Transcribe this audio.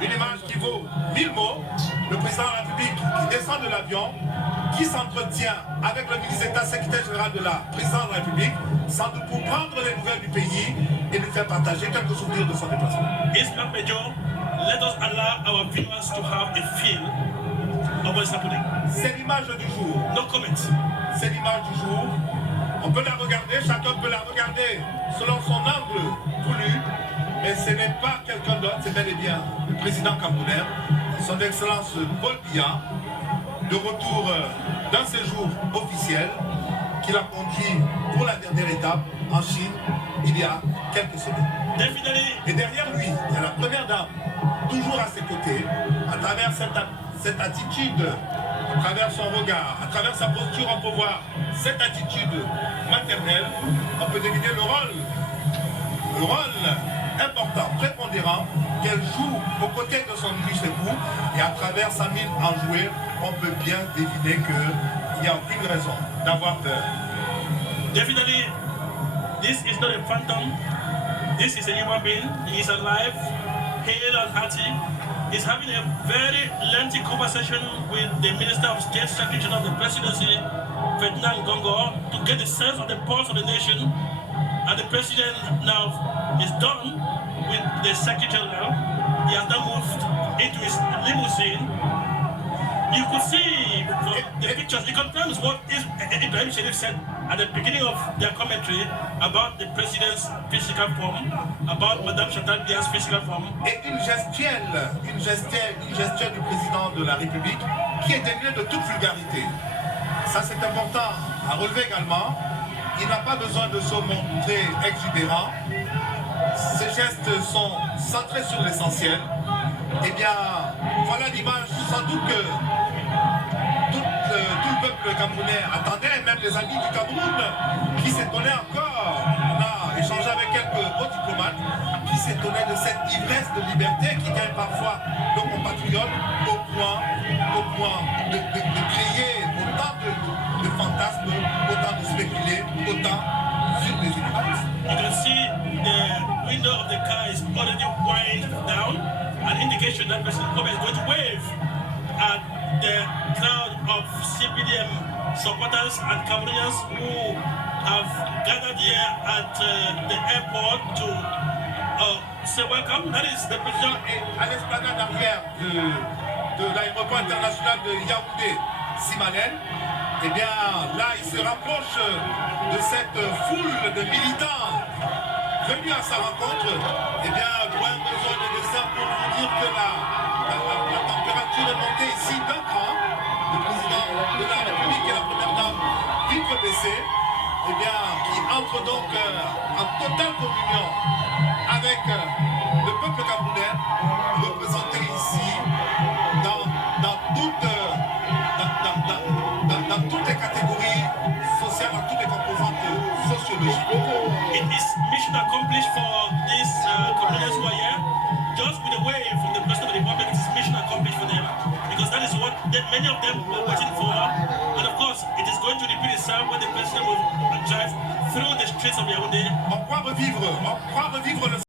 une image qui vaut 1000 mots. Le président de la République qui descend de l'avion, qui s'entretient avec le ministre d'État, secrétaire général de la présidence de la République, sans doute pour prendre les nouvelles du pays et nous faire partager quelques souvenirs de son déplacement. Islam Major, let us allow our viewers to have a feel of what's happening. C'est l'image du jour. No comment. C'est l'image du jour. On peut la regarder, chacun peut la regarder selon son angle voulu, mais ce n'est pas quelqu'un d'autre, c'est bel et bien le président camerounais, son Excellence Paul Biya, de retour d'un séjour officiel qu'il a conduit pour la dernière étape en Chine il y a quelques semaines. Et derrière lui, il y a la première dame, toujours à ses côtés, à travers cette attitude, à travers son regard, à travers sa posture, on peut voir cette attitude maternelle, on peut deviner le rôle important, prépondérant qu'elle joue aux côtés de son illustre époux, et à travers sa mine enjouée, on peut bien deviner qu'il n'y a aucune raison d'avoir peur. Definitely, this is not a phantom. This is a human being. He is alive, hale and hearty. He's having a very lengthy conversation with the Minister of State, Secretary General of the Presidency, Ferdinand Gongo, to get the sense of the pulse of the nation. And the President now is done with the Secretary General. He has now moved into his limousine. You could see from the pictures, it confirms what Ibrahim Sharif said at the beginning of their commentary about the President's physical form, about Madame Chantal Biya's physical form. Et une gestuelle du président de la République qui est dénuée de toute vulgarité. Ça c'est important à relever également. Il n'a pas besoin de se montrer exubérant. Ses gestes sont centrés sur l'essentiel. Eh bien, voilà l'image, sans doute que tout le peuple camerounais attendait, même les amis du Cameroun, qui s'étonnaient encore. On a échangé avec quelques hauts diplomates qui s'étonnaient de cette ivresse de liberté qui gagne parfois nos compatriotes au point de créer autant de fantasmes, autant de spéculer, autant sur des images. You can see the window of the car is already wind down, an indication that President Kobe is going to wave at the crowd of CPDM supporters and Cameroonians who have gathered here at the airport to say welcome. That is the president. À l'esplanade arrière de l'aéroport international de Yaoundé-Simalène, eh bien là il se rapproche de cette foule de militants venus à sa rencontre. Eh bien loin besoin de dessin pour vous dire que la température est montée ici d'un cran. Le président de la République et la première dame vitre baissée, eh bien qui entre donc en totale communion avec le peuple camerounais, représenté ici dans toutes les catégories sociales, dans toutes les composantes sociologiques. It is mission accomplished for these Cameroonians who are here. Just with a wave from the President of the Republic, it is mission accomplished for them. Because that is what many of them were waiting for. And of course, it is going to repeat itself when the President will drive through the streets of Yaoundé. On croit revivre le